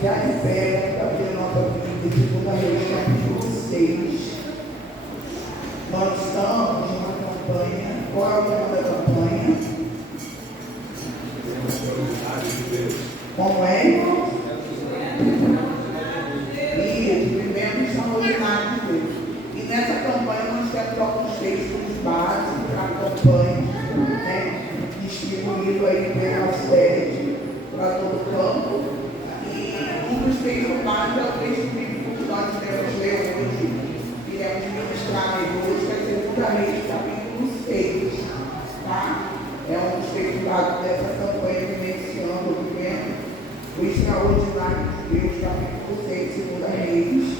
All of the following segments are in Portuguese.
Já em pé, para abrir a nossa vida, segunda Reis, capítulo 6. Nós estamos numa campanha. Qual é o tema da campanha? Como é, irmão? Isso, vivemos extraordinário de Deus. E nessa campanha nós temos alguns textos básicos para a campanha, né? Distribuído aí pela sede para todo o campo. Um dos textos básicos é o texto bíblico que nós devemos ler hoje. Iremos ministrar hoje, que é segunda Reis, capítulo 6. Tá? É um dos textos básicos dessa campanha, vivenciando, vivendo o extraordinário de Deus, capítulo 6, segunda Reis.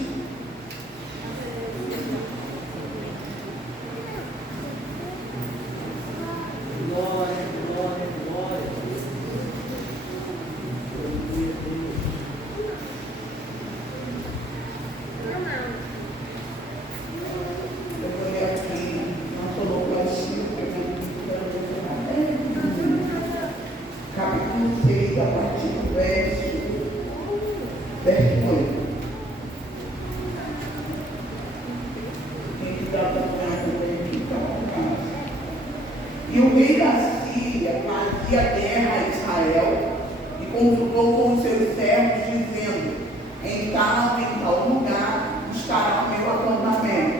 E o rei da Síria fazia guerra a Israel e consultou com seus servos, dizendo: em tal lugar estará o meu acampamento.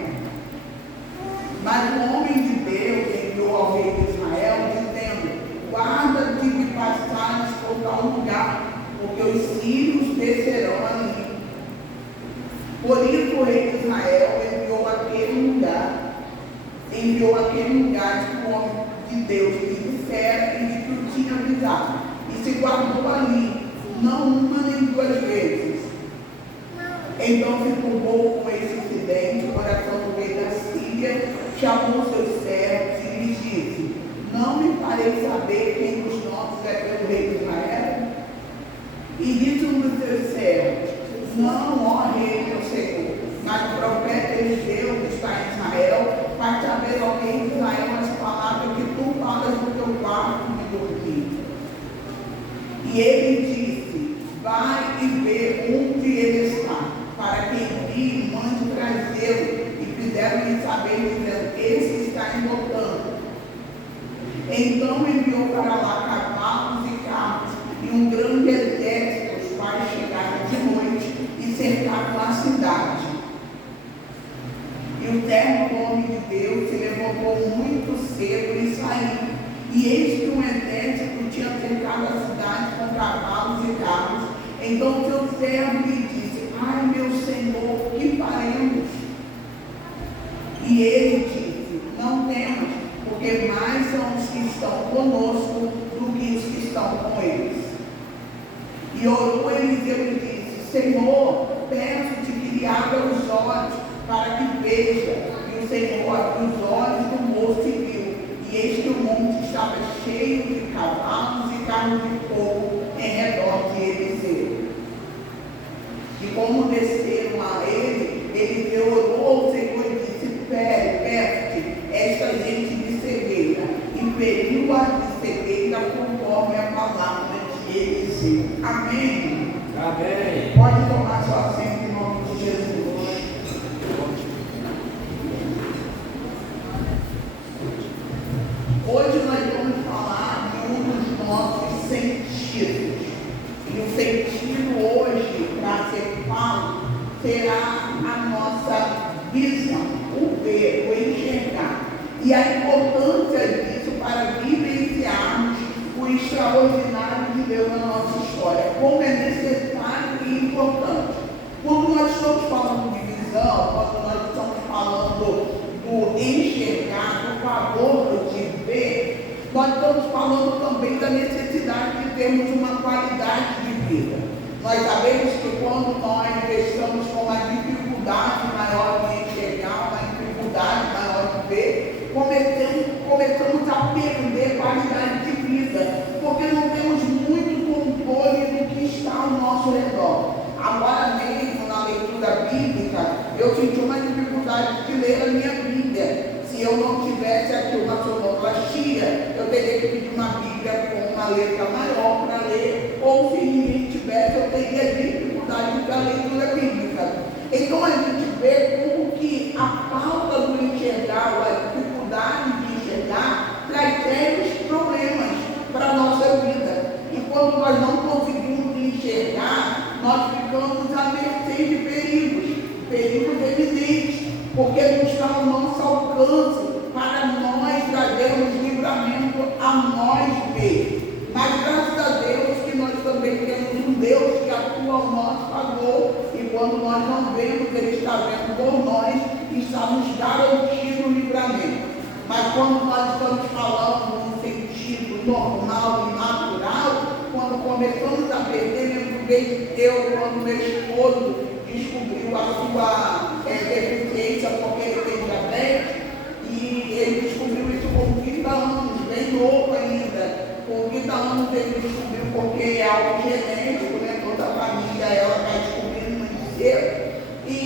Mas o homem de Deus enviou ao rei de Israel, dizendo: guarda-te de passares por tal lugar, porque os sírios descerão ali. Por isso o rei de Israel enviou àquele lugar que o homem de Deus lhe dissera e lhe que o tinha avisado, e se guardou ali, não uma nem duas vezes. Então se turbou com esse incidente o coração do rei da Síria, chamou seus servos e lhes disse: não me farei saber quem dos nossos é pelo rei de Israel? E disse um dos seus servos: não, ó rei, meu senhor, mas o profeta Eliseu que está em Israel faz saber ao rei de Israel as palavras que tu falas no teu quarto de dormir. E ele disse: vai e vê onde ele está, para que envie e mande trazê-lo. E fizeram-lhe saber, dizendo: esse está em Dotã. Então enviou para lá cavalos e carros e um grande exército, os quais chegaram de noite e cercaram a cidade. E o servo do homem de Deus se levantou muito cedo e saiu. E eis que um exército tinha cercado a cidade com cavalos e carros. Então seu servo lhe disse: ai, meu senhor, que faremos? E ele disse: não temas, porque mais são os que estão conosco do que os que estão com eles. E orou Eliseu e disse: Senhor, peço-te que lhe abra os olhos para que veja. E o Senhor abriu os olhos do moço e viu, e eis que o monte estava cheio de cavalos e carros de fogo em redor de Eliseu. E como desceram a ele, Eliseu orou ao Senhor e disse: peço-te esta gente de cegueira, e feriu-a de cegueira conforme a palavra de Eliseu. Amém? Amém. Pode tomar seu assento em nome de Jesus. Hoje nós vamos falar de um dos nossos sentidos. E o sentido hoje, para ser falado, será a nossa visão, o ver, o enxergar. E a importância disso para vivenciarmos o extraordinário de Deus na nossa história. Como é necessário e importante. Quando nós estamos falando de visão, quando nós estamos falando do enxergar, do favor de ver, nós estamos falando também da necessidade de termos uma qualidade de vida. Nós sabemos que quando nós estamos com uma dificuldade maior de enxergar, uma dificuldade maior de ver, começamos a perder qualidade de vida, porque não temos muito controle do que está ao nosso redor. Agora mesmo, na leitura bíblica, eu senti uma dificuldade de ler a minha Bíblia. Se eu não tivesse aqui uma sonoplastia, eu teria que pedir uma Bíblia com uma letra maior para ler, ou se ninguém tivesse, eu teria lido quando nós não conseguimos enxergar, nós ficamos à mercê de perigos evidentes, porque não está ao nosso alcance para nós trazermos livramento a nós mesmos. Mas graças a Deus que nós também temos um Deus que atua ao nosso favor, e quando nós não vemos, Ele está vendo por nós e está nos garantindo o livramento. Mas quando nós estamos falando num sentido normal e natural, quando começamos a perder, quando meu esposo descobriu a sua deficiência, porque ele tem diabetes, e ele descobriu isso com 30 anos, bem novo ainda. Com 30 anos ele descobriu porque é algo genético, né? Toda a família ela vai descobrindo muito cedo. E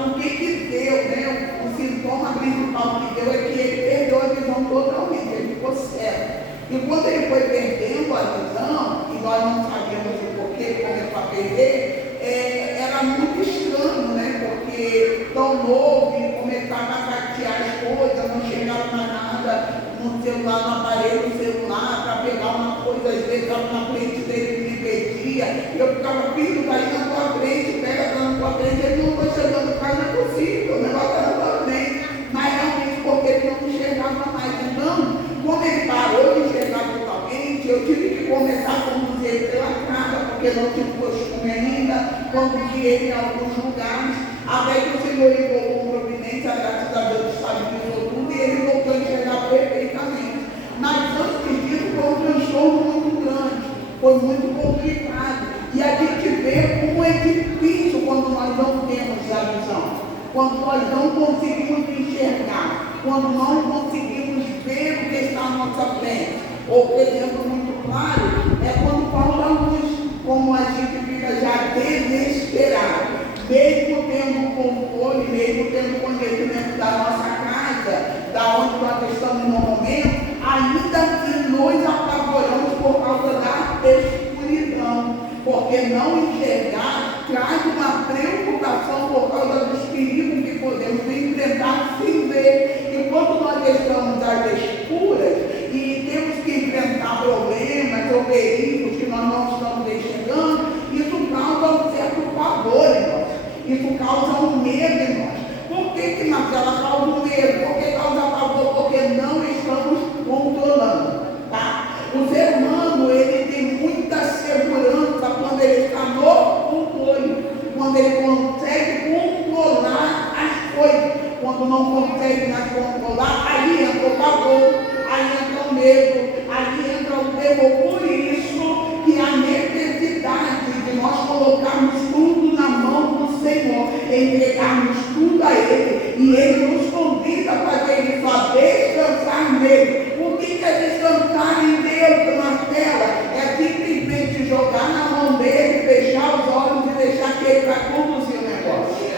o que deu, né? O sintoma principal que deu é que ele perdeu a visão totalmente, ele ficou cego. E quando ele foi perdendo a visão, e nós não sabíamos o porquê ele começou a perder, era muito estranho, né? Porque tão novo e começava a tatear as coisas, não chegava mais nada no celular, no aparelho celular, para pegar uma coisa, às vezes estava na frente dele, me perdia, e eu ficava, filho, tá aí na tua frente, pega, tá na tua frente, ele não está chegando, pai, não é possível, o negócio está na tua frente, mas realmente porque ele não enxergava mais. Então, quando ele parou de enxergar totalmente, eu tive que começar a conduzir ele pela casa, porque não tinha costume ainda, conduzir ele em alguns lugares, até que o Senhor levou com providência, graças a Deus, estabilizou tudo, e ele voltou a enxergar perfeitamente. Mas antes disso foi um transtorno muito grande, foi muito complicado. E a gente vê como é difícil quando nós não temos a visão, quando nós não conseguimos enxergar, quando não conseguimos ver o que está à nossa frente. Outro exemplo muito claro é quando falta luz, como a gente fica já desesperado. Mesmo tendo controle, mesmo tendo conhecimento da nossa casa, da onde nós estamos no momento, ainda assim nos apavoramos por causa da escuridão, porque não enxergar traz uma preocupação por causa dos perigos que podemos enfrentar sem ver. E quando nós estamos às escuras e temos que enfrentar problemas ou perigos que nós não estamos enxergando, isso causa um certo pavor em nós. Isso causa um medo em nós. Por que Marcela causa um medo? Por que causa pavor? Porque não estamos controlando. Tá? O ser humano, ele tem muita segurança quando ele está no controle, quando ele consegue controlar as coisas. Quando não consegue mais controlar, aí entra o pavor, aí entra o medo, aí entra o temor. Por isso que a necessidade de nós colocarmos tudo na mão do Senhor, entregarmos tudo a Ele, e Ele nos convida a fazer isso, a descansar nele. O que é descansar em Deus, Marcela? É simplesmente jogar na mão dele, fechar os olhos e deixar que Ele vai conduzir o negócio.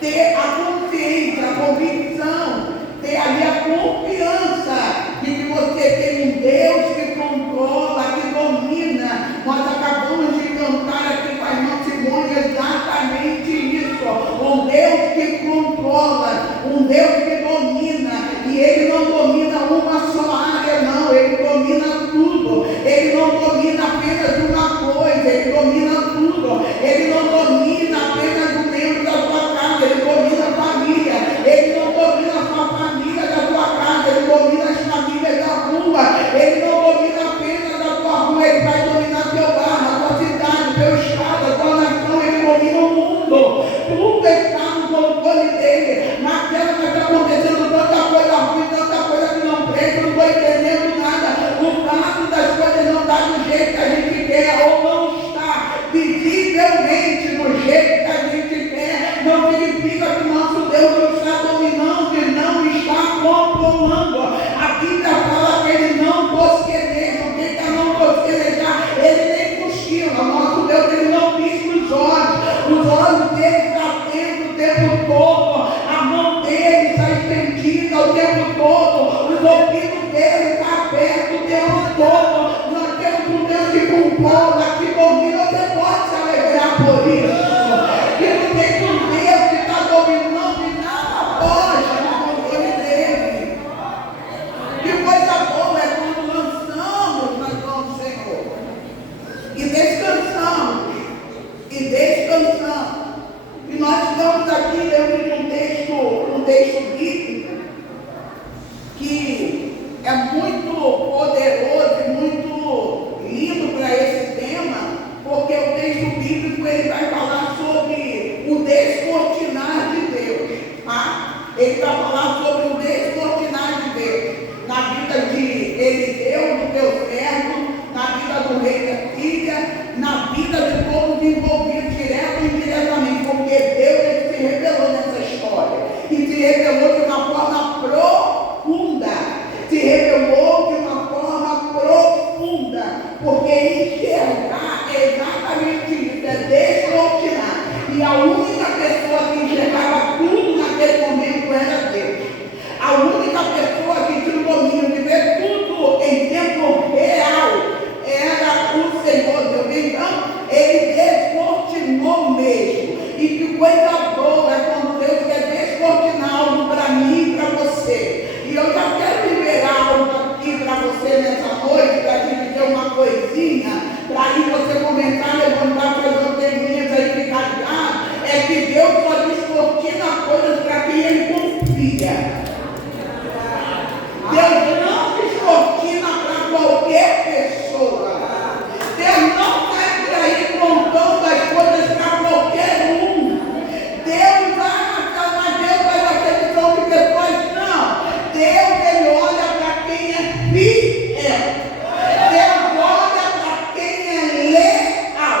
Ter a consciência, a convicção, ter ali a confiança de que você tem um Deus que controla, que domina. Nós acabamos de cantar aqui com a irmã Simone exatamente isso. Um Deus que controla, um Deus que domina, e Ele não domina uma só área, não, Ele domina tudo. Ele não domina apenas uma coisa, Ele domina tudo. Ele não domina apenas o membro da sua casa, Ele domina a família. Ele não domina a sua família da sua casa, Ele domina as famílias da rua. Ele não domina apenas a tua rua, Ele vai dominar teu bairro, a tua cidade, teu estado, a tua nação. Ele domina o mundo. Tudo está no controle dele. Naquela que está acontecendo tanta coisa ruim, tanta coisa que não presta, não estou entendendo nada. O fato das coisas não dar do jeito que a gente quer, ou não está visivelmente do jeito que a gente quer, não significa que o nosso Deus não está dominando e não está controlando. A Bíblia fala que Ele não bosquedeja. O que é não bosquedejar? Ele nem cochila. O nosso Deus, Ele não pisca os olhos dele estão atentos o tempo todo, a mão dele está estendida o tempo todo, os ouvidos dele estão abertos o tempo todo. Nós temos um Deus que controla, que domina. Você pode se alegrar por isso, que não tem um Deus que está dominando e nada pode no controle dele. Que coisa boa é quando lançamos nas mãos do Senhor. é descortinar. E a única pessoa que enxergava tudo naquele momento era Deus. A única pessoa que tinha o domínio de ver tudo em tempo real era o Senhor Deus. Então, ele descortinou mesmo. E que coisa boa é quando Deus quer descortinar algo para mim e para você. E eu já quero liberar algo aqui para você nessa noite, para te dizer uma coisinha, para aí você começar a levantar suas anteninhas aí e ficar ligado. É que Deus só descortina coisas para quem ele confia. Deus não descortina para qualquer pessoa. Deus não vai por aí contando as coisas para qualquer um. Deus vai bater de som de pessoas, não. Deus, ele olha para quem é fiel. Deus olha para quem é leal.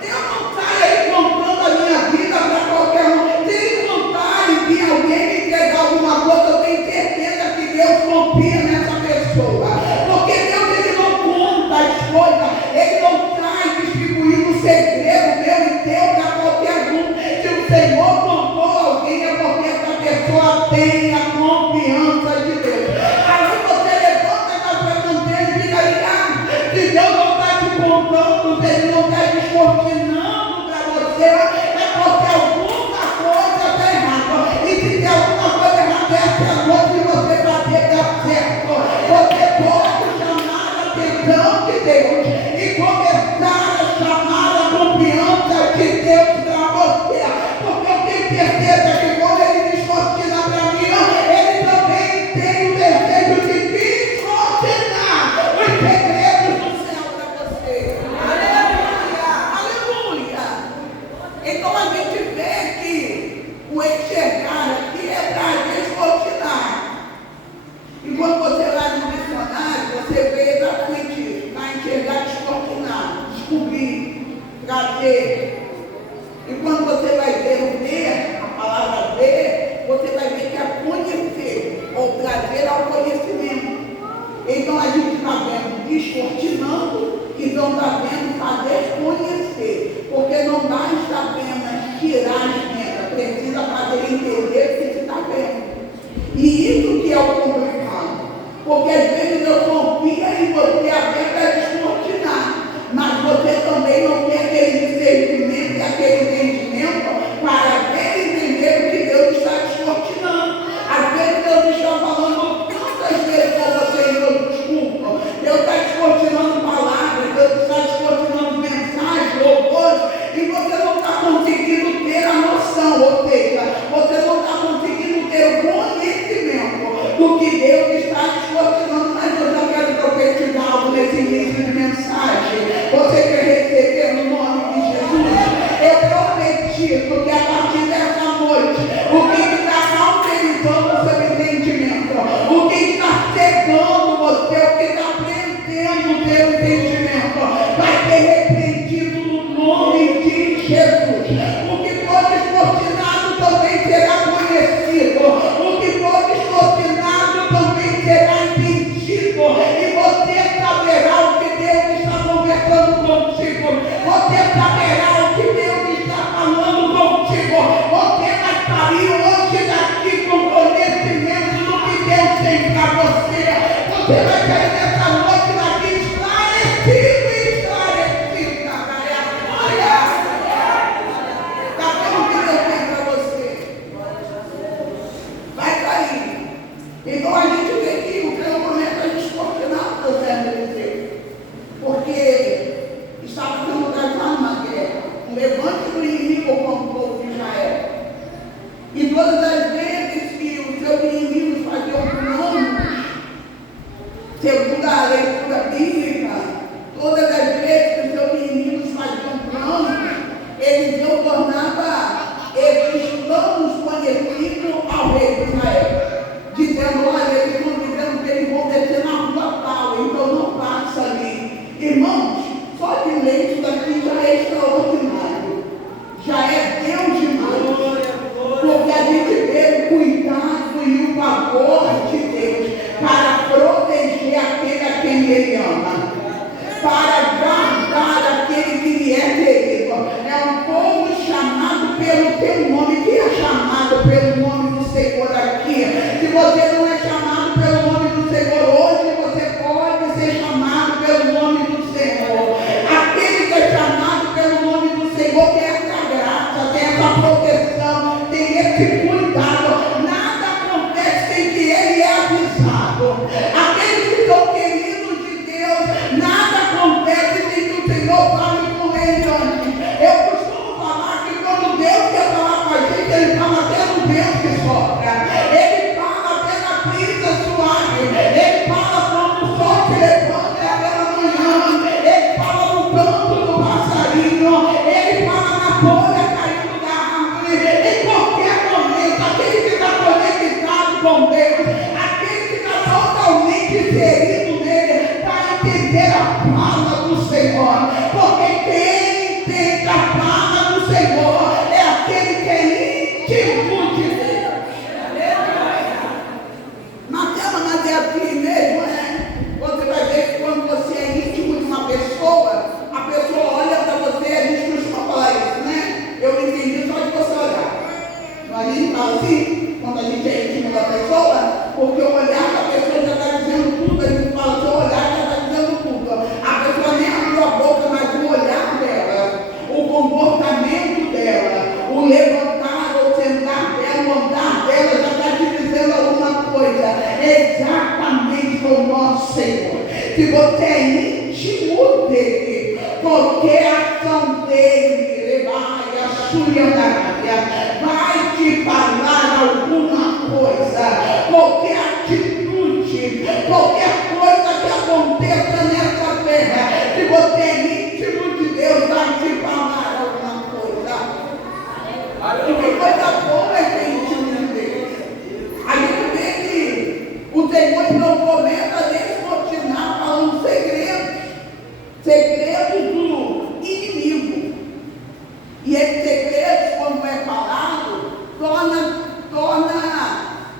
Deus não está aí contando a minha vida para qualquer um. Se ele vontade de alguém me entregar alguma coisa, eu tenho certeza que Deus confia nessa pessoa. Porque Deus, ele não conta as coisas, ele não sai distribuindo segredo meu e teu para qualquer um. Se o Senhor contou alguém, é porque essa pessoa tem a confiança de Deus. Aí você levanta essa sua antena e fica ligado. Se Deus não está te contando, se ele não está descortinando para você, é porque alguma coisa está errada. E se tem alguma coisa errada, essa é a noite que você vai ter dar certo. Você pode chamar a atenção de Deus e começar a chamar a confiança de Deus para você. Porque eu tenho certeza que quando ele descortina para mim, ele também tem o desejo de descortinar os segredos do céu para você. Aleluia! Aleluia! Então a gente vê que o enxergar aqui é para descortinar. E quando você vai no dicionário, você vê exatamente isso. Para enxergar, descortinar, descobrir, trazer. E quando você vai ver o ver, a palavra ver, você vai ver que é conhecer, ou trazer ao conhecimento. Então a gente está vendo descortinando e não está vendo fazer conhecer. Porque não basta apenas tirar as vendas, precisa fazer entender o que você está vendo. E isso que é o complicado. Porque às vezes eu confio em você até para descortinar, mas você também não tem aquele discernimento e aquele entendimento para ver e entender o que Deus está descortinando. Às vezes Deus está falando tantas vezes com você e eu desculpo. Deus está descortinando palavras, Deus está descortinando mensagens, louvores, e você não está conseguindo ter a noção, ou seja, você não está conseguindo ter o conhecimento do que Deus está descortinando. Mas eu já quero profetizar algo nesse início de mensagem. Você quer receber no nome de Jesus? Eu profetizo que a partir dessa noite, o que está cauterizando o seu entendimento, o que está cegando você, o que está prendendo o seu entendimento, vai ser repreendido no nome de Jesus. O que for descortinado também será conhecido. O que for descortinado também será entendido. E você saberá o que Deus está conversando contigo. Você saberá o que Deus está falando contigo. Você vai sair hoje daqui com conhecimento do que Deus tem para você. Você vai sair nessa noite daqui esclarecido e esclarecida. Olha! Está vendo o que Deus tem para você? Vai sair. Então a gente vê que o que eu começo a descortinar o processo de Deus. Porque estava sendo travada uma guerra, um levante do inimigo contra o povo de Israel. E todas as vezes que os seus inimigos faziam planos, segundo a leitura bíblica, todas as vezes que os seus inimigos faziam planos, Eliseu tornava esses planos conhecidos ao rei de Israel, dizendo: olha, eles estão dizendo que eles vão descer na rua tal, então não passa ali. Irmãos, só de ler isso daqui já é extraordinário, já é Deus demais, porque a gente vê Senhor fale com ele antes. Eu costumo falar que quando Deus quer falar com a gente, ele fala até no vento que sopra. Ele fala até na brisa suave. Ele fala quando o sol se levanta pela manhã. Ele fala no canto do passarinho. Ele fala na folha caindo da árvore. Em qualquer momento, aquele que está conectado com Deus, aquele que está totalmente inserido nele, vai entender a fala do Senhor. Porque quem entende a fala do Senhor é aquele que é íntimo de Deus. Mas é assim mesmo, né? Você vai ver que quando você é íntimo de uma pessoa, a pessoa olha para você, a gente costuma falar isso, né? Eu não entendi só de você olhar. Mas a gente fala assim, quando a gente é íntimo da pessoa, porque o olhar da pessoa já está dizendo tudo, a gente fala, seu olhar já está dizendo tudo. A pessoa nem abriu a boca, mas o olhar dela, o comportamento dela, o levantar ou sentar dela, o andar dela já está te dizendo alguma coisa. Exatamente com o nosso Senhor. Se você é íntimo dele, qualquer ação dele, vai te falar alguma coisa. Qualquer atitude, qualquer coisa que aconteça nessa terra, se você é íntimo de Deus, vai te falar alguma coisa. Porque coisa boa é ser íntimo de Deus. A gente vê que o Senhor não comenta descortinar falando segredos do inimigo. E esses segredos, quando é falado, torna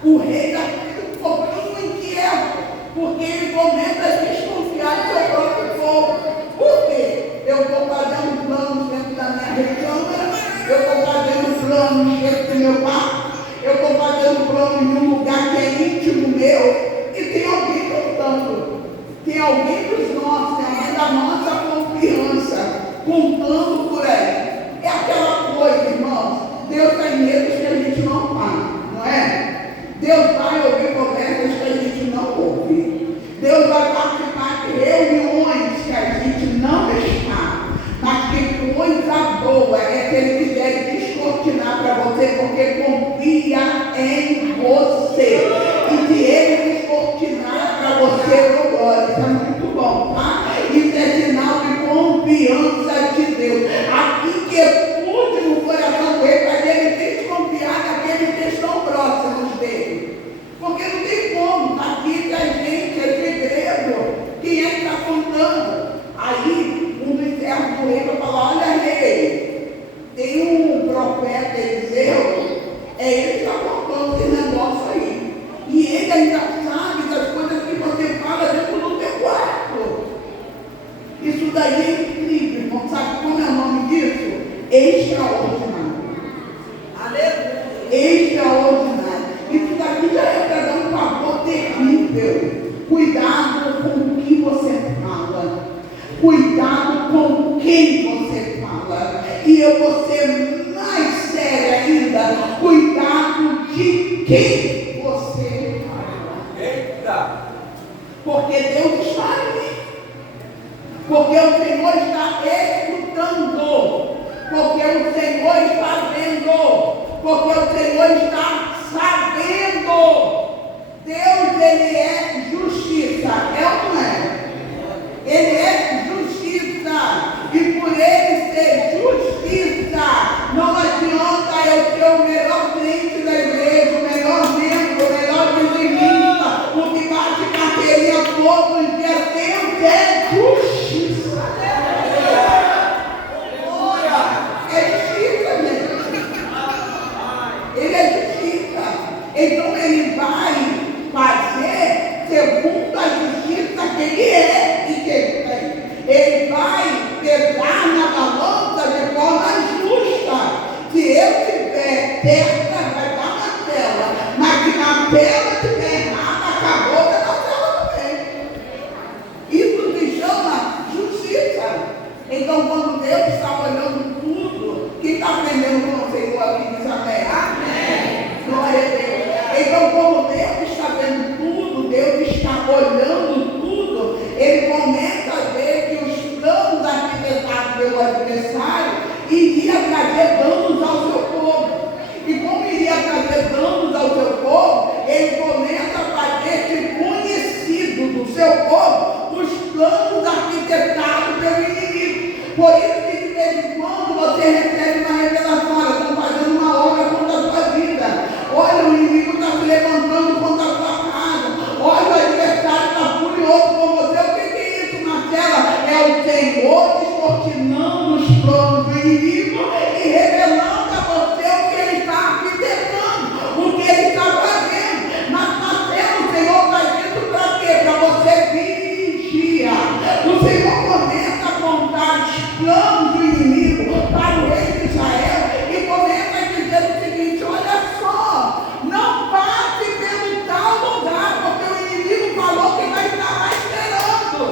o rei daquele um pouquinho inquieto, porque ele começa a desconfiar do seu próprio povo. Por quê? Eu estou fazendo planos dentro da minha recâmara, eu estou fazendo planos dentro do meu quarto, eu estou fazendo planos em um lugar que é íntimo meu, e tem alguém contando. Tem alguém dos nossos, tem alguém da nossa confiança contando por aí. É aquela coisa, irmãos, Deus tem medos que a gente não fala, não é? Deus vai ouvir conversas que a gente não ouve. Deus vai participar de reuniões que a gente não está. Mas que coisa boa é que Ele quiser descortinar para você, porque confia em você. E se Ele descortinar para você, eu gosto. Isso é muito bom, tá? Isso é sinal de confiança de Deus. Aqui que pude no coração dele, para ele desconfiar daqueles que estão próximos dele. Porque não tem como, está aqui que a gente é segredo. Quem é que está contando? Aí, um dos servos do rei vai falar: olha, rei, tem um profeta Eliseu, é ele que está contando esse negócio aí. E ele ainda sabe das coisas que você fala dentro do teu quarto. Isso daí é incrível, irmão. Sabe como é o nome disso? Extraordinário. Aleluia. Extraordinário. Isso daqui já é para dar um favor terrível. Cuidado com o que você fala. Cuidado com quem você fala. E eu vou ser mais séria ainda. Cuidado de quem você fala. Eita! Porque Deus está ali. Porque o Senhor está escutando. Porque o Senhor está vendo. Porque o Senhor está sabendo. Deus, Ele é justiça. É ou não é? Ele é justiça. E por Ele ser justiça, não adianta eu ser o melhor crente da igreja, o melhor membro, o melhor dizimista, o que bate carteirinha todos os dias. Deus é justiça. É justiça, gente. Ele é justiça. Então Ele vai fazer segundo a justiça que Ele é e que Ele tem. Ele vai pesar na balança de forma justa. Se eu tiver certa, vai dar na tela. Mas se na tela tiver errada, acabou da tela também. Isso se chama justiça. Então, quando Deus está olhando tudo, quem está aprendendo com o Senhor aqui diz amém? Amém. Glória a Deus. Então, como Deus está vendo tudo, Deus está olhando tudo, Ele começa a ver que os planos arquitetados adversário, iria trazer danos ao seu povo. E como iria trazer danos ao seu povo, ele começa a fazer conhecido do seu povo os planos arquitetados pelo inimigo. Por isso que de vez em quando você recebe uma revelação: olha, estão fazendo uma obra contra a sua vida. Olha, o inimigo está se levantando contra a sua casa. Olha, o adversário está furioso com você. O que é isso, Marcela? É o Senhor descortinando os planos do inimigo e revelando a você o que ele está arquitetando, o que ele está fazendo. Mas o Senhor faz isso para quê? Para você vigiar. O Senhor começa a contar os planos do inimigo para o rei de Israel e começa a dizer o seguinte: olha só, não passe pelo tal lugar, porque o inimigo falou que vai estar lá esperando.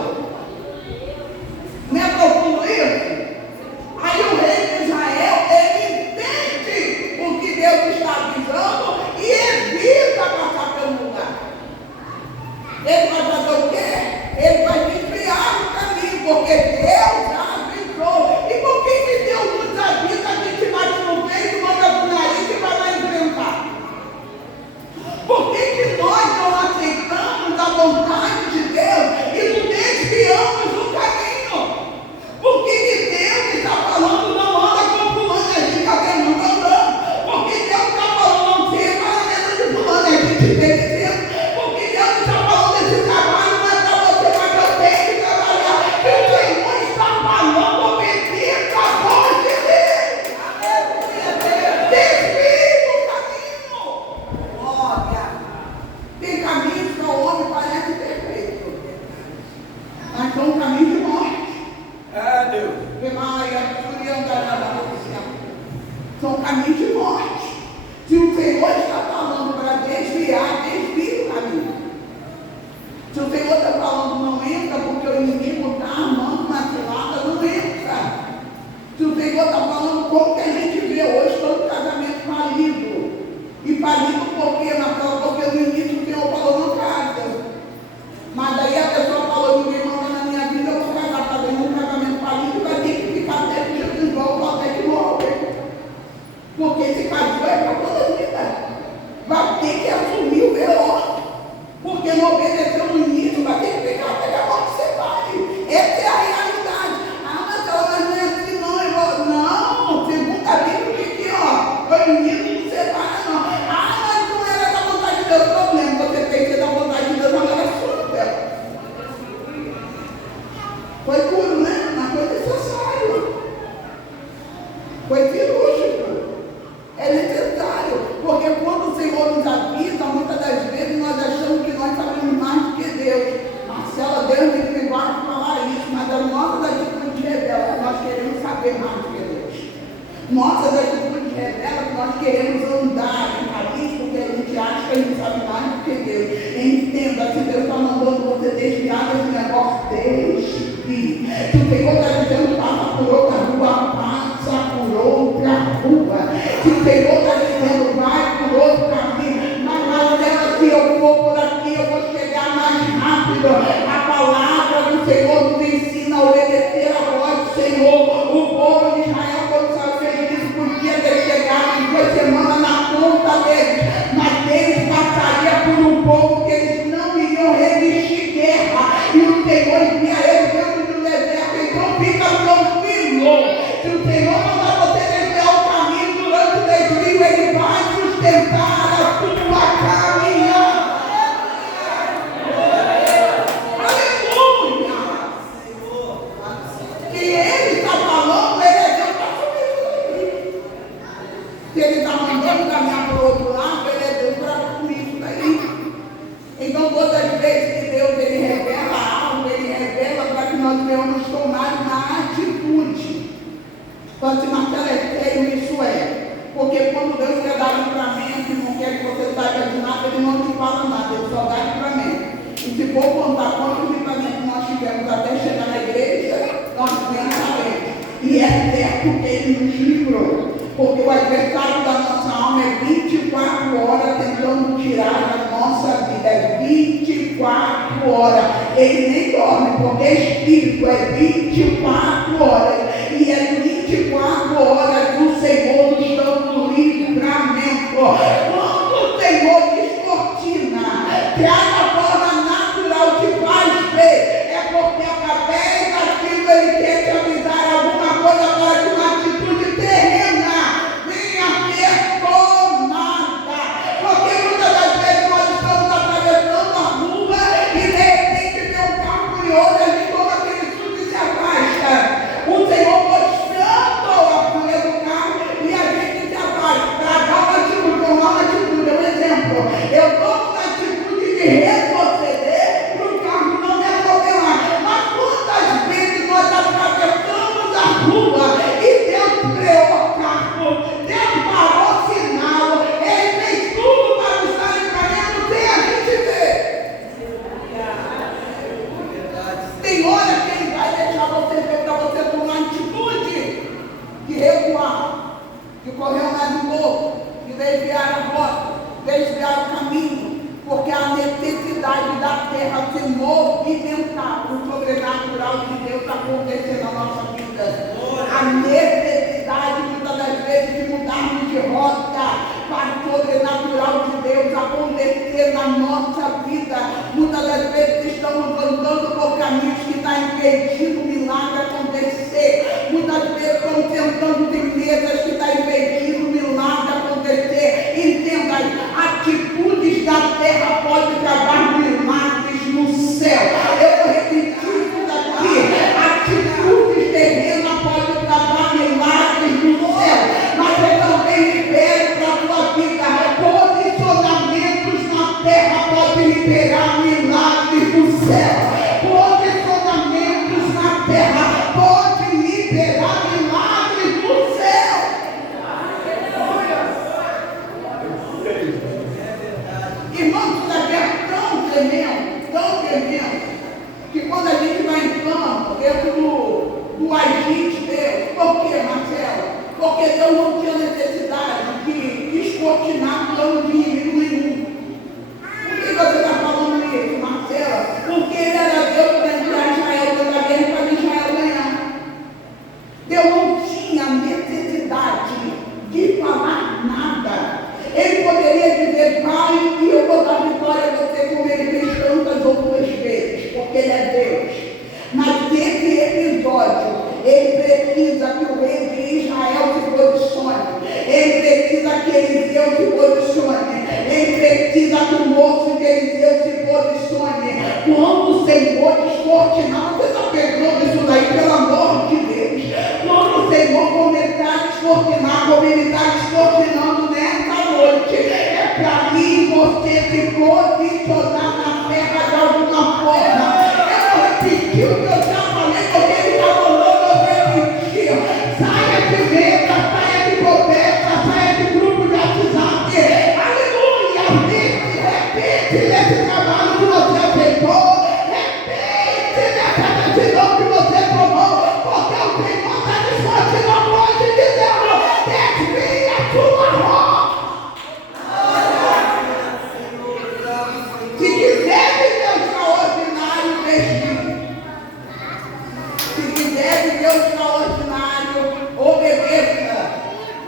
Não é profundo isso? Aí o rei de Israel, ele entende o que Deus está avisando e evita passar pelo lugar. Ele vai fazer o quê? Ele vai desviar o caminho, porque Deus já avisou. E por que Deus nos avisa, a gente bate no peito, manda pro nariz e vai lá enfrentar? Por que nós não aceitamos a vontade de Deus e não desviamos o caminho? Por que Deus está falando não anda com fulano, a gente até não está andando? Por que Deus está falando não ser pagamento de fulano, a gente tem que ser? Por que Deus está falando desse trabalho não é para você, mas eu tenho que trabalhar? E o Senhor está falando, obedeça a voz de Deus. Desvie o caminho. Glória. Tem caminhos que ao homem parece perfeito, mas são um caminho de morte. Deus. São caminhos de morte. Se o Senhor está falando para desviar, desvia o caminho. Se o Senhor está falando não entra porque o inimigo está armando uma cilada, não entra. Se o Senhor está falando como que a gente vê hoje todo casamento falido. E falido por quê, Marcelo? Porque no início o Senhor falou não casa. Mas daí a pessoa falou: ninguém manda na minha vida, eu vou casar. Está vendo um casamento falido, vai ter que ficar até que Jesus volta, até que morre. Porque esse casal é para toda a vida. Vai ter que assumir o B.O. Porque não obedeceu no início, vai ter que ficar até que a morte separe. Essa é a realidade. Mas não é assim não, irmão. Não, segundo a Bíblia, que o menino não separa não. Mas não era da vontade de Deus. O problema, você tem que ser da vontade de Deus, não era sua. Foi duro, né? Mas foi necessário. Foi cirúrgico. É necessário. Porque quando o Senhor nos avisa, muitas das vezes nós achamos que nós sabemos mais do que Deus. Marcela, Deus me guarda de falar isso, mas as nossas atitudes revelam que nós queremos saber mais do que Deus. Nossas atitudes revelam que nós queremos andar em caminhos porque a gente acha que a gente sabe mais do que Deus. Entenda, se Deus está mandando você desviar desse negócio, desvie. Se o Senhor está dizendo passa por outra rua, passa por outra rua. Se o Senhor está dizendo vai por outro caminho, mas se eu for por aqui, eu vou chegar mais rápido. A palavra do Senhor nos ensina a obedecer a voz do Senhor. O povo de Israel, quando saiu, fez isso, podia ter chegado em 2 semanas na conta deles, mas eles passariam por um povo que eles não iriam resistir guerra. E o Senhor envia eles dentro do deserto, então fica tranquilo. Se o Senhor mandar você desviar o caminho durante o desvio, Ele vai sustentar a sua caminhada. Aleluia! Se Ele está falando, Ele é Deus para subir isso daí. Se Ele está mandando caminhar para o outro lado, Ele é Deus para subir isso daí. Então, todas as vezes que Deus Ele revela algo, Ele revela para que nós venhamos tomar uma atitude. Então, se Marcela é sério, isso é. Porque quando Deus quer dar livramento e não quer que você saiba de nada, Ele não te fala nada, Ele só dá livramento. E se for contar quantos livramentos nós tivemos até chegar na igreja, nós nem sabemos. E é certo que Ele nos livrou. Porque o adversário da nossa alma é 24 horas tentando tirar a nossa vida. É 24 horas. Ele nem dorme, porque espírito é 24 horas. E é desviar a rota, desviar o caminho, porque a necessidade da terra se movimentar, o sobrenatural de Deus acontecer na nossa vida. A necessidade, muitas das vezes, de mudarmos de rota para o sobrenatural de Deus acontecer na nossa vida. Muitas das vezes estamos andando por caminhos que estão impedindo o milagre acontecer. Muitas vezes estamos tentando empresas que estão impedindo o milagre acontecer. Entenda, atitudes da terra podem travar milagres no céu. Eu vou repetir isso daqui. Atitudes terrenas podem travar milagres no céu. Mas eu também libero para a tua vida. Posicionamentos na terra podem liberar milagres no céu. Posicionamentos na terra podem liberar milagres no céu. Irmãos, isso daqui é tão tremendo, que quando a gente vai em campo, dentro do agite Deus, por quê, Marcelo? Porque Deus não tinha necessidade de escortinar plano de inimigo nenhum. Por que você está falando isso, Marcelo? Porque ele era Deus para entrar Israel pela guerra para Israel ganhar. Deus não tinha necessidade de falar nada. Ele poderia dizer, vai e eu vou dar vitória a você, como ele fez tantas outras vezes, porque ele é Deus. Mas nesse episódio, ele precisa que o rei de Israel se posicione. Ele precisa que Eliseu se posicione. Ele precisa que o moço de Eliseu se posicione. Quando o Senhor descortinar, você está pegando isso daí, pelo amor de Deus. Quando o Senhor começar a descortinar, como ele está descortinando nessa noite, é para mim você se posicionar na terra de alguma forma. Eu vou repetir o que eu já falei, porque ele está falando, eu repetir. Saia de venda, saia de pobreza, saia de grupo de WhatsApp. Aleluia! Repete nesse trabalho que você pegou. Repete nessa decisão que você tomou. Porque o Senhor está descortinando hoje de Deus. Desvia a sua rota. Se quiser viver o extraordinário, desvie. Se quiser viver o extraordinário, obedeça.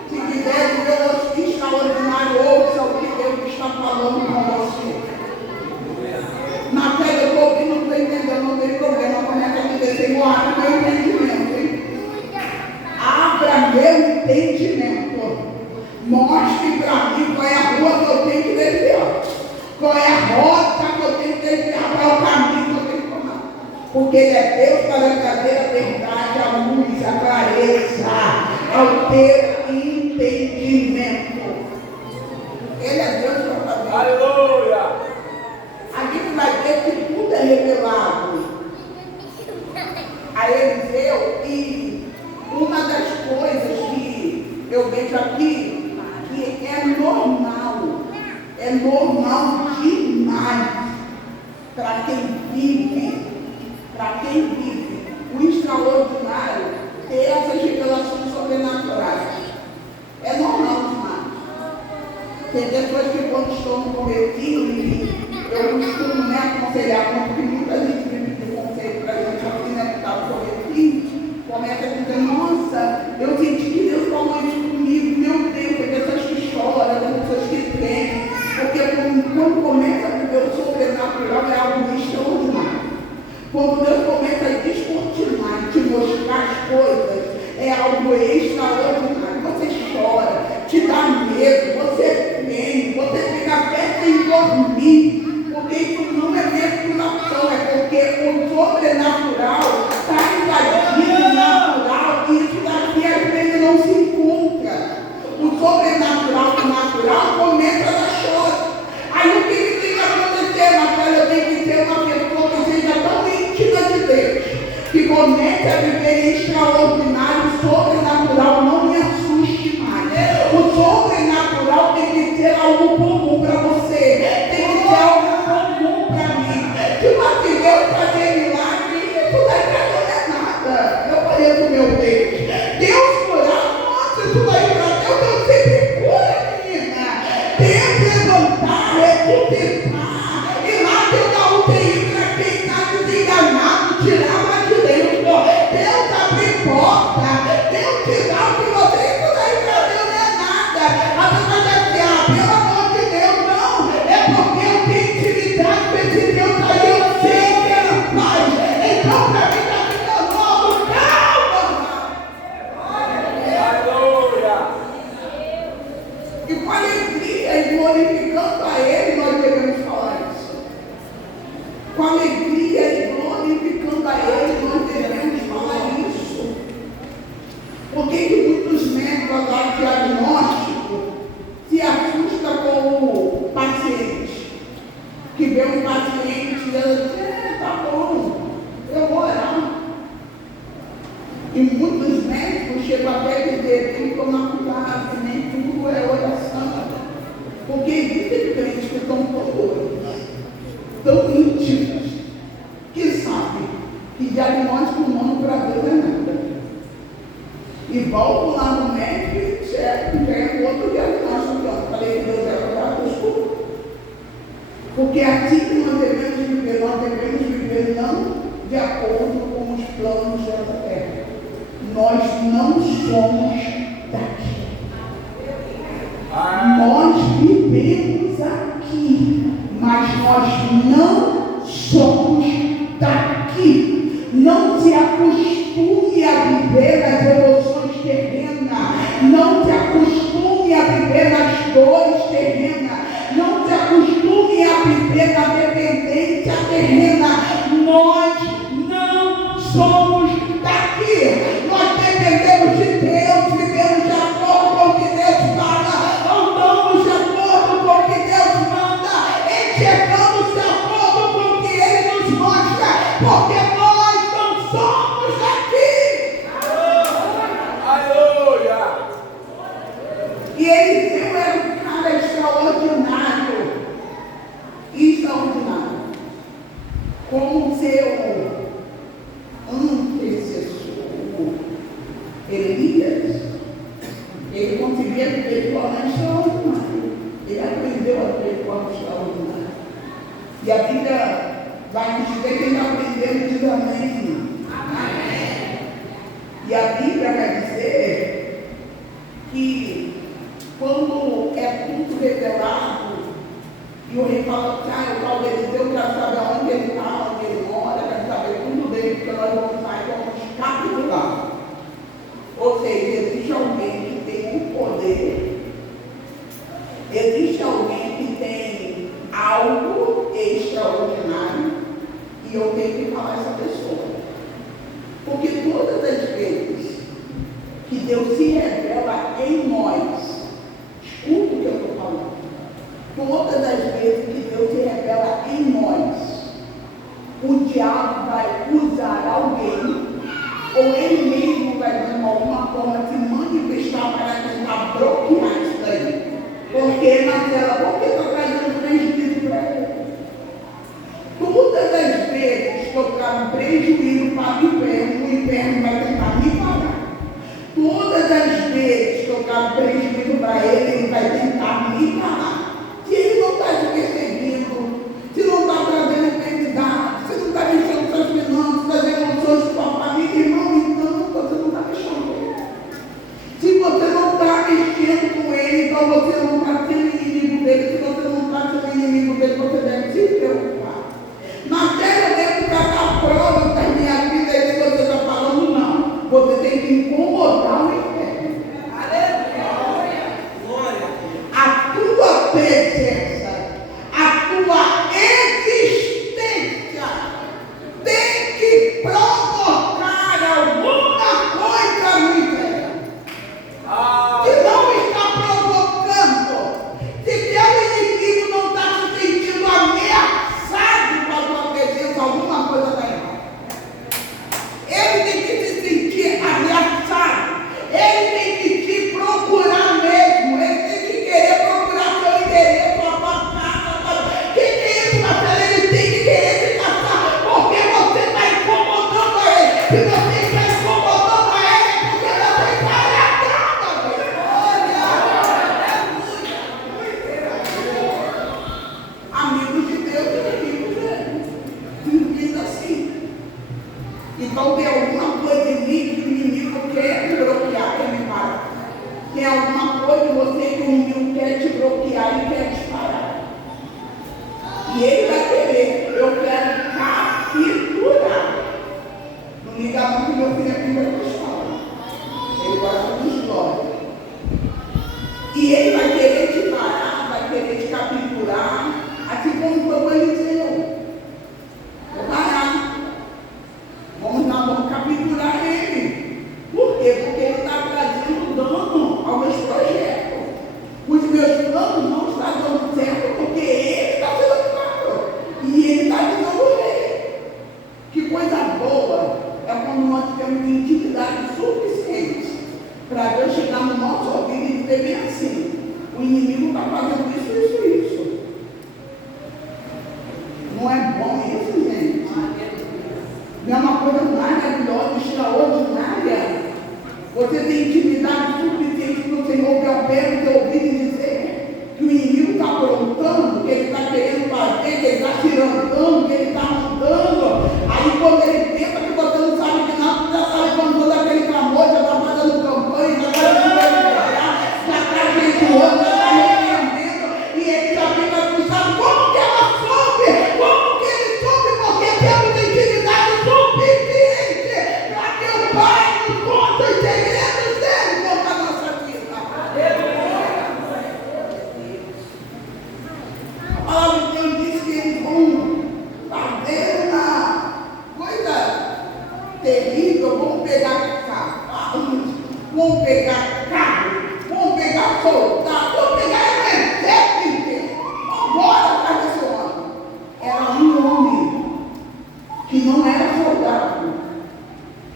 Se quiser viver o extraordinário, ouça o que Deus está falando com você. Naquela eu estou ouvindo, não estou entendendo, não tem problema. Começa a dizer, Senhor, abra meu entendimento, hein? Abra meu entendimento. Mostre para mim qual é a rua que eu tenho que desviar. Qual é a rota que eu tenho que desviar, qual é o caminho que eu tenho que tomar. Porque Ele é Deus para a verdadeira verdade, a luz, a clareza, ao teu entendimento. Ele é Deus para fazer. Aleluia! A gente vai ver que tudo é revelado a Eliseu. E uma das coisas que eu vejo aqui, que é normal demais para quem vive o extraordinário, ter essas revelações sobrenaturais. É normal demais. Tem pessoas que quando estão no convertido, eu costumo aconselhar, porque muita gente me pediu conselho para a gente aqui, que está no convertido, começa a dizer, nossa, eu senti que Deus falou isso comigo, meu Deus, tem pessoas que choram, tem pessoas que tremem, porque quando começa a viver o sobrenatural é algo extraordinário. Quando Deus começa a descortinar e te mostrar as coisas, é algo extraordinário. Você chora, te dá medo, você treme, você fica até sem dormir, porque isso não é manipulação, é porque o sobrenatural está invadindo o natural e isso daqui às vezes não se encontra. O sobrenatural e o natural começa a dar choque. Aí o que tem que acontecer, Natália? Eu tenho que ter uma pessoa que seja tão íntima de Deus, que comece a viver extraordinário, sobrenatural, não me assuste mais. O sobrenatural tem que ser algo comum para você, tem que ser algo comum para mim. Tipo assim, Deus fazer milagre, isso daqui não é nada. Eu conheço meu Deus. Deus curar, nossa, isso daí para Deus sempre cura, menina. Por que muitos médicos agora diagnóstico se assustam com o paciente? Que vê um paciente e ela diz, tá bom, eu vou orar. E muitos médicos chegam até a dizer, tem que tomar cuidado, que nem tudo é oração. Porque existem crentes que estão todos, tão íntimos, que sabem que diagnóstico humano para Deus é nada. E voltam lá no médico e pegam outro diagnóstico. Eu falei que Deus é orar, desculpa. Porque assim que nós devemos viver não de acordo com os planos dessa terra. Nós não somos daqui. Nós vivemos aqui, mas nós não somos daqui. Não se acostume a viver nas emoções terrenas. Não se acostume a viver nas dores terrenas. Não se acostume a viver na dependência terrena. Nós não somos daqui. Nós dependemos de Deus, vivemos de acordo com o que Deus fala, andamos de acordo com o que Deus manda, enxergamos de acordo com o que Ele nos mostra, porque nós não somos daqui. Aleluia! E Eliseu era um cara extraordinário, como seu antecessor, Elias. Ele conseguia viver de forma extraordinária. Ele aprendeu a viver de forma extraordinária. E a Bíblia vai nos dizer que ele aprendeu diz amém. Amém. E a Bíblia vai dizer que quando é tudo revelado, e o rei fala, eu falo dele, eu quero saber onde ele está, onde ele mora, eu quero saber tudo dele, porque nós vamos sair e vamos capturar. Ou seja, existe alguém que tem um poder, existe alguém que tem algo extraordinário, e eu tenho que falar essa pessoa. Porque todas as vezes que Deus se revela em nós, escuta o que eu estou falando. Todas as vezes que Deus se revela em nós, o diabo vai usar alguém, ou ele mesmo vai de alguma forma se manifestar para tentar bloquear isso daí. Porque naquela, porque está trazendo prejuízo para ele. Todas as vezes que eu trago prejuízo para o inferno vai tentar me pagar. Todas as vezes que eu trago prejuízo para ele vai tentar me pagar. Se ele não está te perseguindo, se não está trazendo felicidade, se não está mexendo com suas finanças, as emoções de sua família, irmão, então você não está mexendo com ele. Se você não está mexendo com ele, então você não está sendo inimigo dele. Se você não está sendo inimigo dele, você deve se preocupar. Naquela época da prova da minha vida, é isso que você está falando, não. Você tem que incomodar o inferno. A tua presença, a tua existência tem que provocar alguma coisa no inferno. Se não está provocando, se teu inimigo não está se sentindo ameaçado com a tua presença, alguma coisa está errada. Ele tem que se sentir ameaçado, ele tem que te procurar mesmo, ele tem que querer procurar seu endereço, a tua casa. Que é isso, Marcelo? Ele tem que querer te caçar, porque você está incomodando a ele. Se você está incomodando a ele, é porque você está agradando a Deus. Amigos de Deus e inimigos dele. Diz assim. Então tem alguma coisa em mim que o inimigo quer te bloquear, quer me parar. Tem alguma coisa em você que o inimigo quer te bloquear e quer te parar. E ele vai querer, eu quero capturar. Não liga muito que meu filho aqui vai gostar. Ele gosta de história. E ele vai querer te parar, vai querer te capturar, assim como foi o Eliseu. Vou parar. Vamos capturar ele. Por quê? Porque ele está Você tem intimidade suficiente para o Senhor ter o pé no teu ouvido e dizer que o inimigo está aprontando, que ele está querendo fazer, que ele está tirando, que ele está mandando. Aí quando ele pensa que você não sabe de nada, você já está levando todo aquele clamor, já está fazendo campanha, já está jejuando, já está repreendendo, e ele já fica acusado. Como que ela soube? Como que ele soube? Porque temos intimidade suficiente para que o Pai nos conte os segredos dele contra a nossa vida. A palavra de Deus diz que eles vão fazer uma coisa terrível, vão pegar cavalos, vão pegar carro, vão pegar soldado, vão pegar exército. Agora está ressoando. Era um homem que não era soldado,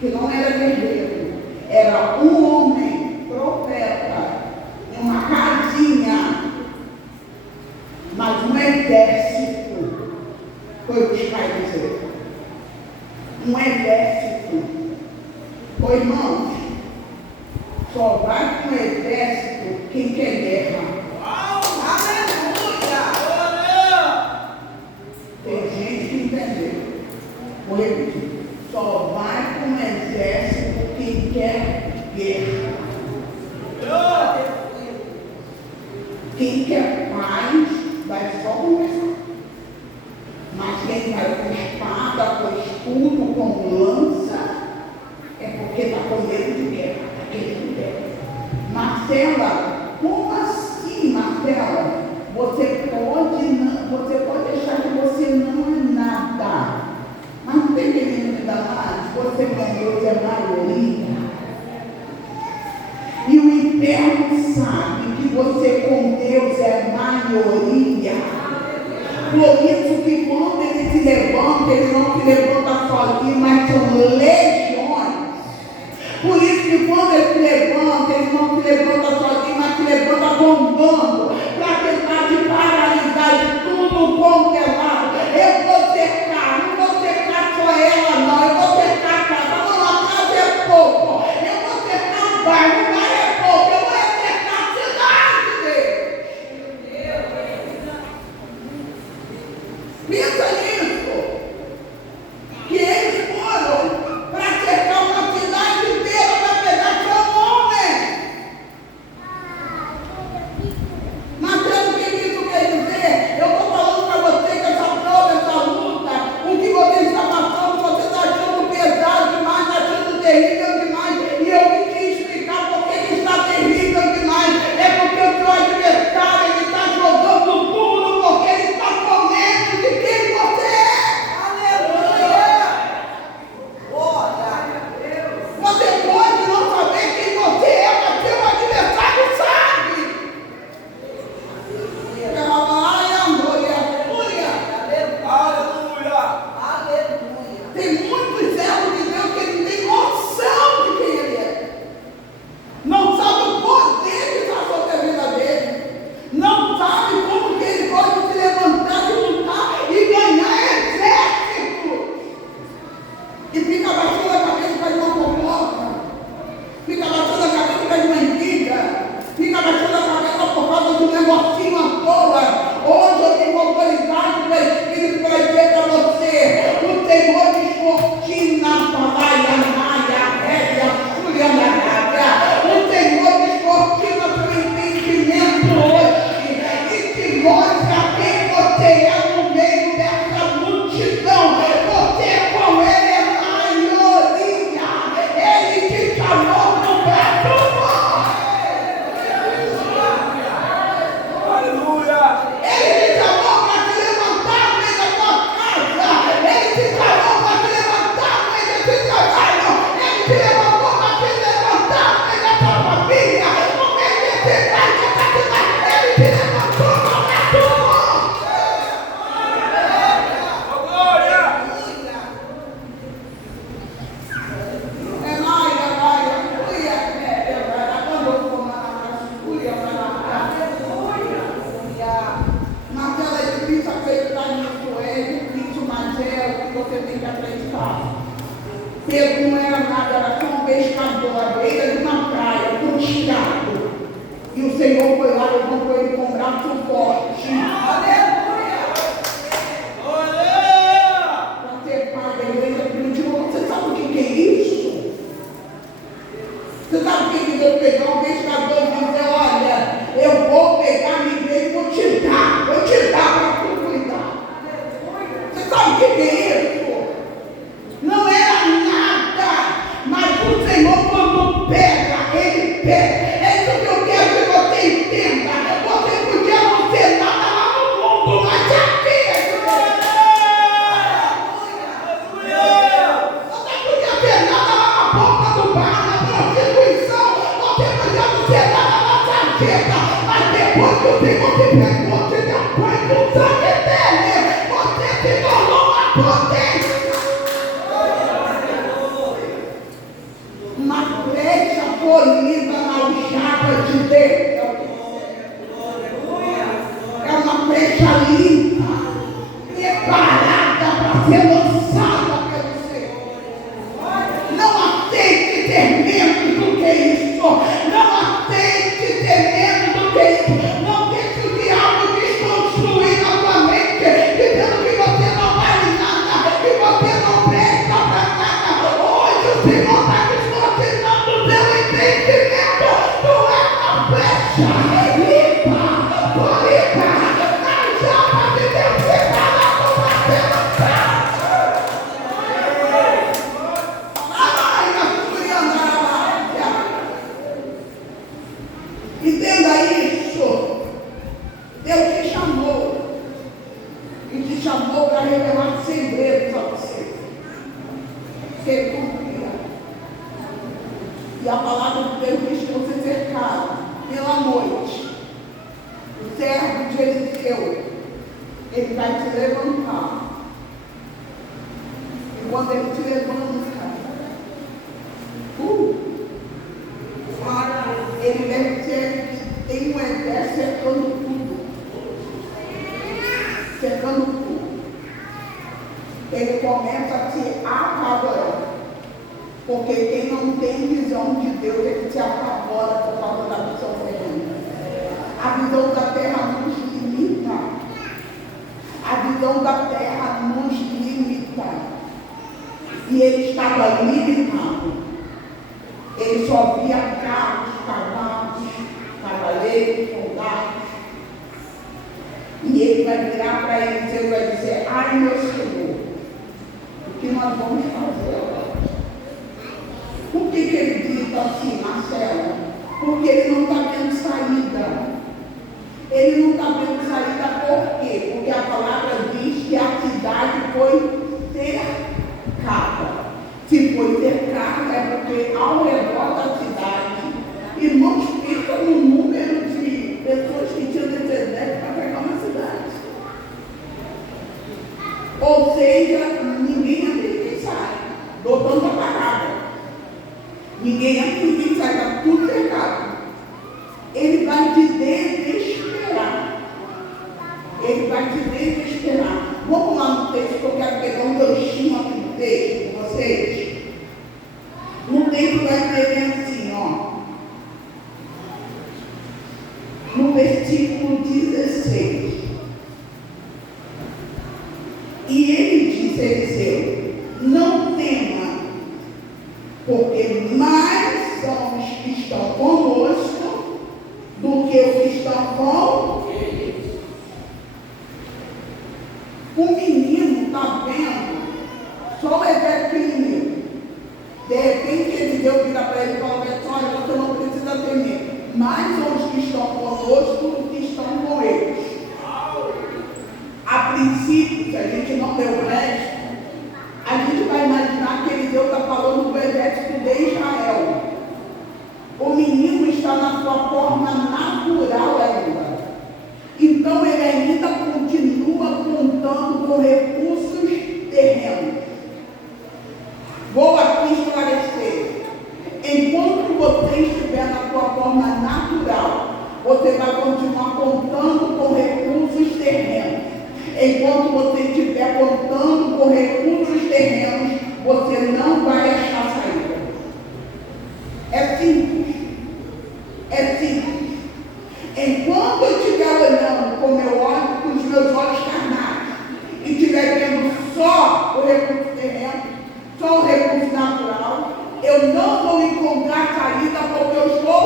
que não era guerreiro, era um homem profeta, em uma casinha, mas um exército foi buscar dizer. Um exército. Ô irmãos, só vai com o exército quem quer guerra. Tem gente que entendeu. Vou repetir. Só vai com o exército quem quer guerra. Quem quer paz vai só conversar. Mas quem vai com espada, com escudo, com lança, é porque está com medo de guerra, está querendo guerra. Marcela, como assim, Marcela? Você pode achar que você não é nada. Mas não tem menino que dá mais. Você com Deus é maioria. E o inferno sabe que você com Deus é maioria. Por isso que quando ele se levanta, ele não se levanta sozinho, mas são legiões. Por isso que quando ele se levanta, ele não se levanta sozinho, mas se levanta bombando, para tentar te paralisar de tudo quanto é lado. Eu vou cercar, não vou cercar só ela não, eu vou cercar a casa, não, a casa é pouco, eu vou cercar o bairro é pouco, eu vou cercar a cidade dele. Pensa nisso, que eles foram para cercar uma cidade inteira para pegar seu homem. Mas sabe o que isso quer dizer? Eu estou falando para você que essa prova, essa luta, o que você está passando, você está achando pesado demais, está achando terrível demais. E eu vim te explicar por que está terrível demais. É porque o seu adversário, ele está jogando duro, porque ele está com medo de quem você é. Você pode não saber quem você é, mas seu adversário sabe. Tem muitos servos de Deus que não tem noção de quem ele é. Não sabe o poder que está sobre a vida dele. Não sabe como que ele pode se levantar e lutar e ganhar exército. E fica baixando a cabeça para uma fofoca. Fica baixando a cabeça para uma intriga. Fica baixando a cabeça por causa de um negocinho à toa. Hoje eu tenho autoridade para Espírito para dizer para você. O Senhor descortina a raia, rédea, fulhanarária. O Senhor descortina para o entendimento hoje. E te mostra quem você é no meio dessa multidão. Você com ele é maioria. Ele te chamou para o eu pegar um pescador e dizer, olha, eu vou pegar ninguém e vou te dar para tu cuidar. Você sabe o que é isso? Não era nada, mas o Senhor quando pega, Ele pega. É isso que eu quero que você entenda. Você podia não ser nada lá no mundo, mas aqui você podia ter nada lá na boca do bar, na prostituição, você podia não ter nada na sarjeta, mas depois que o Senhor te pegou, te deu banho com o sangue dele, você se tornou uma potência. Uma flecha polida na aljava de Deus. É uma flecha limpa, preparada para ser lançada pelo Senhor. Não aceite ter menos do que isso. Não aceite ter menos do que isso. Não deixe o diabo desconstruir na tua mente, dizendo que você não vale nada, que você não presta para nada. Hoje o Senhor está desconstruindo o teu entendimento. Tu é uma flecha limpa, polida, na chama de Deus, preparada para ser lançada. Entenda isso. Deus te chamou. E te chamou para revelar segredos a você. Você confia. E a palavra de Deus diz que você cercado pela noite. O servo de Eliseu, ele vai te levantar. E quando ele te levanta, ele deve ser, tem um exército cercando tudo. Cercando tudo. Ele começa a se apavorar. Porque quem não tem visão de Deus, ele se apavora por causa da visão terrena. A visão da terra nos limita. A visão da terra nos limita. E ele estava limitado. Ele só via carros, cavalos, cavaleiros, soldados. E ele vai virar para ele e vai dizer, ai meu Senhor, o que nós vamos fazer agora? Por que ele grita assim, Marcelo? Porque ele não está vendo saída. Ele não está vendo saída por quê? Porque a palavra diz que a cidade foi cercada. Se foi cercada é porque ao redor da cidade, irmãos, fica no número de pessoas que tinham necessidade para pegar uma cidade. Ou seja, ninguém entra e ninguém sai. Dou tanta parada. Ninguém entra e ninguém sai, está tudo cercado. Ele vai te desesperar. Ele vai te desesperar. Vamos lá no texto que eu quero pegar um ganchinho aqui no texto com vocês. No texto vai escrever assim, ó. No versículo 16. E ele disse a Eliseu, não tema, porque mais são os que estão conosco do que os que estão com eles. O menino está vendo só o exército inimigo. De repente ele deu vira para ele e falou, olha, você não precisa temer. Mais são os que estão conosco do que estão com eles. A princípio, se a gente não deu o resto, a gente vai imaginar que Eliseu está falando do exército de Israel. O menino está na sua forma natural ainda. Então ele ainda continua contando com recursos terrenos. Vou aqui esclarecer. Enquanto você estiver na sua forma natural, você vai continuar contando com recursos terrenos. Enquanto você estiver contando com recursos terrenos, você não vai achar saída. É simples. É simples. Enquanto eu estiver olhando com os meus olhos carnais e estiver vendo só o recurso terreno, só o recurso natural, eu não vou encontrar saída porque eu estou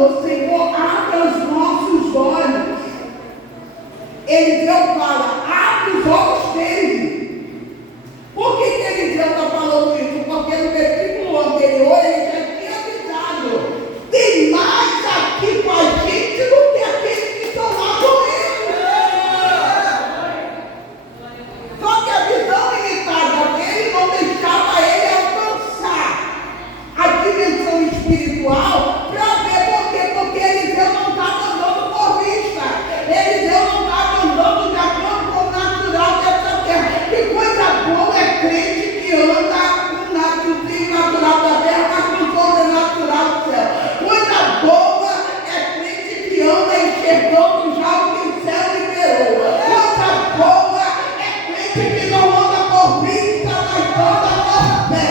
clamor, Senhor, abra os nossos olhos. Eliseu fala, abre os olhos dele. Por que Eliseu está falando isso? Porque no versículo anterior ele já tinha avisado, tem mais aqui com a gente do que aqueles que estão lá com ele. Só que a visão limitada dele não deixava ele alcançar a dimensão espiritual para ver por quê? Porque Eliseu não estava andando por vista. Eliseu não estava andando de acordo com o natural dessa terra. Que coisa boa é crente que anda com o natural da terra, mas com o sobrenatural do céu. Coisa boa é crente que anda enxergando já o que o céu liberou. Coisa boa é crente que não anda por vista, mas anda por fé.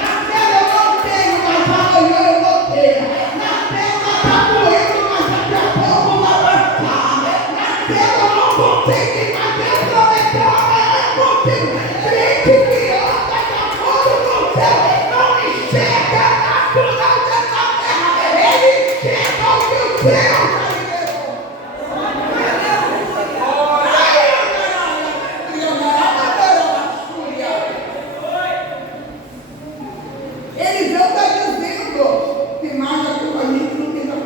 Na terra eu não tenho, mas amanhã eu vou ter. Na terra está doendo, mas daqui a pouco vai passar. Na terra eu não consigo, mas Deus prometeu amanhã eu consigo. Crente que anda de acordo com o céu não enxerga natural dessa terra. Ele enxerga o que o céu já liberou. Eliseu está dizendo que mais aqui com a gente não tem nada.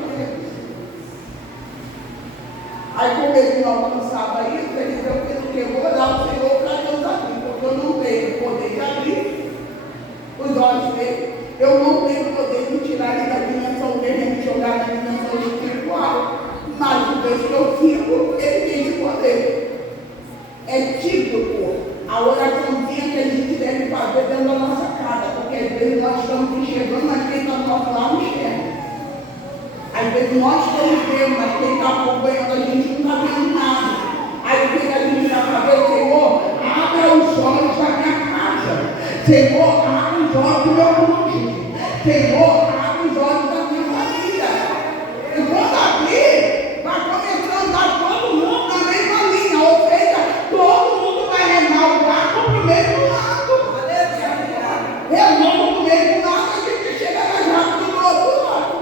Aí como ele não alcançava isso, Eliseu fez o quê? Vou orar ao Senhor para Deus abrir, porque eu não tenho poder de abrir os olhos dele. Eu não tenho poder de tirar ele da dimensão dele e jogar na dimensão espiritual. Mas o Deus que eu sirvo, ele tem esse poder. É típico a oraçãozinha que a gente deve fazer dentro da nossa casa, porque às vezes nós estamos enxergando, mas quem está do nosso lado não enxerga. Às vezes nós estamos vendo, mas quem está acompanhando a gente não está vendo nada. Aí o que a gente vai fazer? Senhor, abra os olhos da minha casa. Senhor, abre os olhos do meu cônjuge. Senhor, abre os olhos da minha família. E quando abrir, vai começar a andar todo mundo na mesma linha. Ou seja, todo mundo vai remar o barco para o mesmo lado. Remando para o mesmo lado, a gente chega mais rápido do outro lado.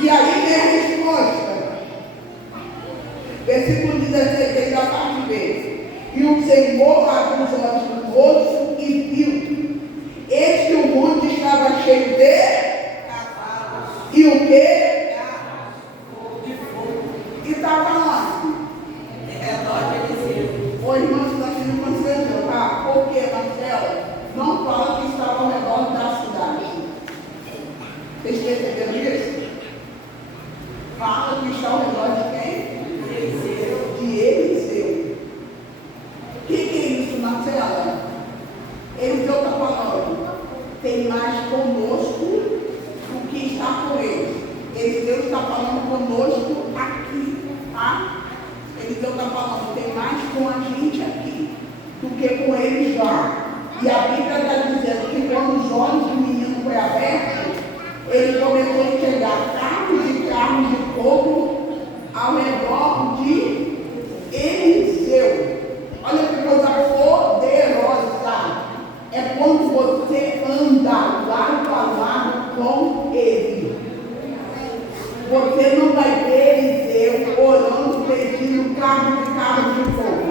E aí vem a resposta. Versículo 16, da parte B. E o Senhor abriu os olhos do moço e viu. Eis que o monte estava cheio de cavalos. E o quê? E estava onde? Em redor de Eliseu. Ô irmão, isso daqui não conseguiu, tá? Porque, Marcelo, não fala que estava ao redor da cidade. Vocês perceberam isso? Fala que está ao redor de quem? Eliseu. De Eliseu. O que é isso, Marcela? Eliseu está falando, tem mais conosco do que está com eles. Eliseu está falando conosco aqui, tá? Eliseu está falando, tem mais com a gente aqui do que com eles lá. E a Bíblia está dizendo que quando os olhos do menino foi abertos, ele começou a enxergar carros e carros de fogo ao redor de Eliseu. Olha que coisa poderosa. É quando você anda lado a lado com ele. Você não vai ver Eliseu orando, pedindo carro de fogo.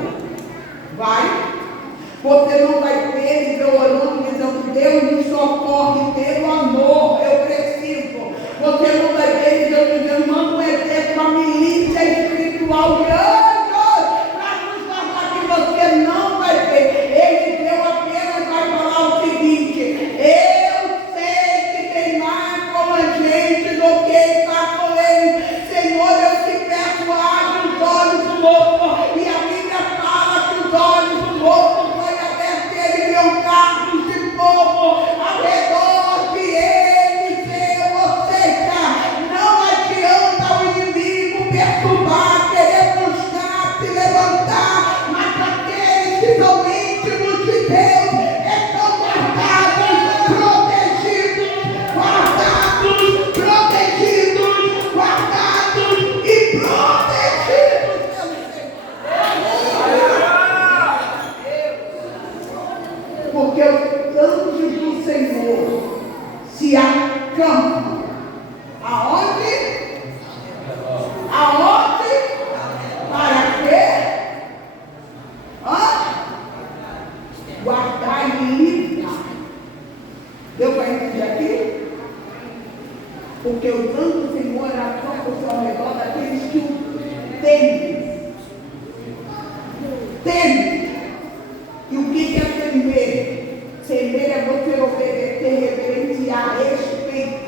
Vai? Você não vai ver Eliseu orando, dizendo, Deus me socorre pelo amor, eu preciso. Você não vai ver Eliseu dizendo, manda um exército, uma milícia espiritual de anjos para nos guardar, que você não vai ver. Eliseu apenas vai falar o seguinte, eu sei que tem mais com a gente do que está com ele. Senhor, eu te peço, abre os olhos do moço. E a Bíblia fala que os olhos do moço foi aberto, ele viu carros de fogo ao redor de Eliseu. Ou seja, não adianta o inimigo perturbar, querer buscar, se levantar, mas aqueles que são íntimos de Deus estão guardados, protegidos e protegidos pelo Senhor. Porque os anjos do Senhor se acampam Porque os anjos do Senhor acampam ao redor daqueles que o temem. Teme. E o que é temer? Temer é você obedecer, reverenciar, respeitar.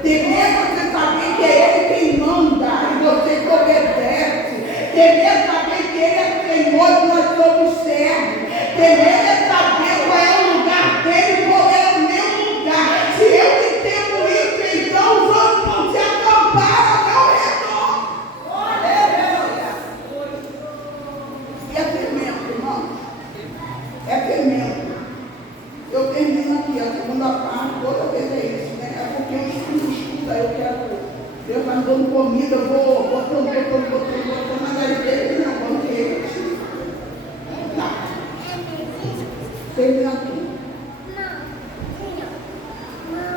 Temer é você saber que é Ele quem manda e você que obedece. Temer é saber que Ele é Senhor e nós somos servos. Temer é saber qual é o lugar dele e qual é o meu lugar. Se eu me temo isso, então os outros vão se acampar ao meu redor. E é tremendo, irmão. É tremendo. Eu termino aqui a segunda parte, toda vez é isso, né? É porque eu estudo, eu quero. Deus está me dando comida, eu vou botando, mas às vezes não, porque tá. Termina aqui.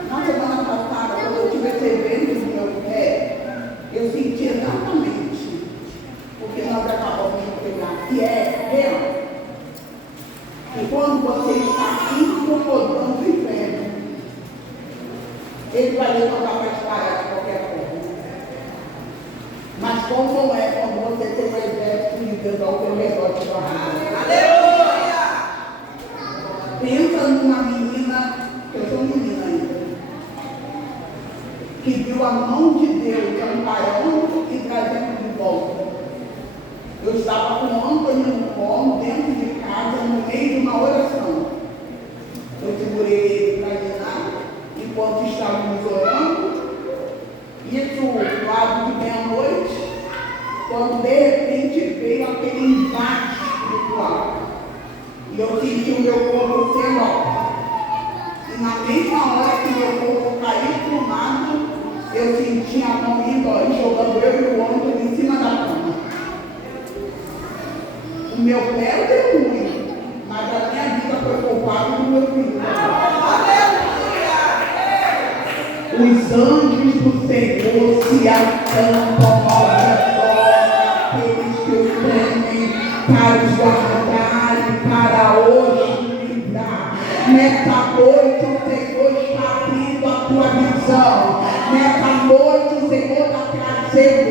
Na semana passada, quando eu estive recebendo o meu pé, eu senti exatamente, porque nós acabamos de pegar, que é real. E quando você está incomodando o inferno, ele vai levantar para espalhar de qualquer forma. Mas como não é quando você tem um exército de Deus ao seu redor de barriga? Aleluia! Pensa numa menina, eu sou menina ainda, que viu a mão de Deus amparando e trazendo de volta. Eu estava com o Antônio no colo, dentro de casa, no meio de uma oração. Eu segurei ele para imaginar, enquanto estávamos orando, isso lá de meia-noite, quando de repente veio aquele embate espiritual. E eu senti o meu corpo ser louco. E na mesma hora que meu corpo caiu para o lado, eu senti a mão indo, jogando eu e o Antônio em cima da cama. O meu pé deu ruim, mas a minha vida foi poupada no meu filho. Os anjos do Senhor se acampam ao redor daqueles que o temem para os guardar e para os livrar. Nessa noite o Senhor está abrindo a tua visão. Nessa noite o Senhor está trazendo.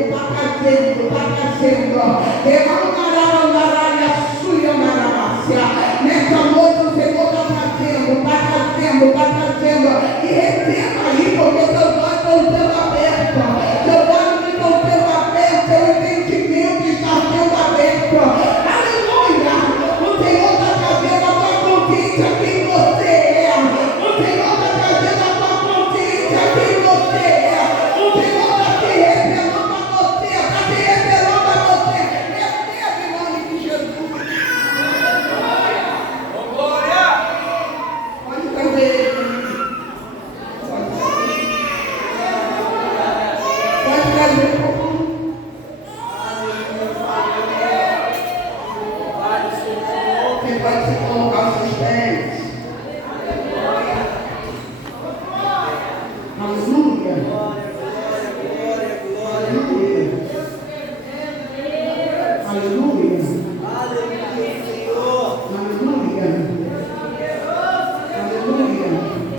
Nessa noite o Senhor está trazendo, e receba aí, porque seus olhos estão sendo abertos, seus olhos estão sendo abertos, seu entendimento está sendo aberto, aleluia, o Senhor está trazendo a tua consciência quem você é, o Senhor está trazendo a tua consciência quem você é, o Senhor está te revelando a você, recebe em nome de Jesus. Pode trazer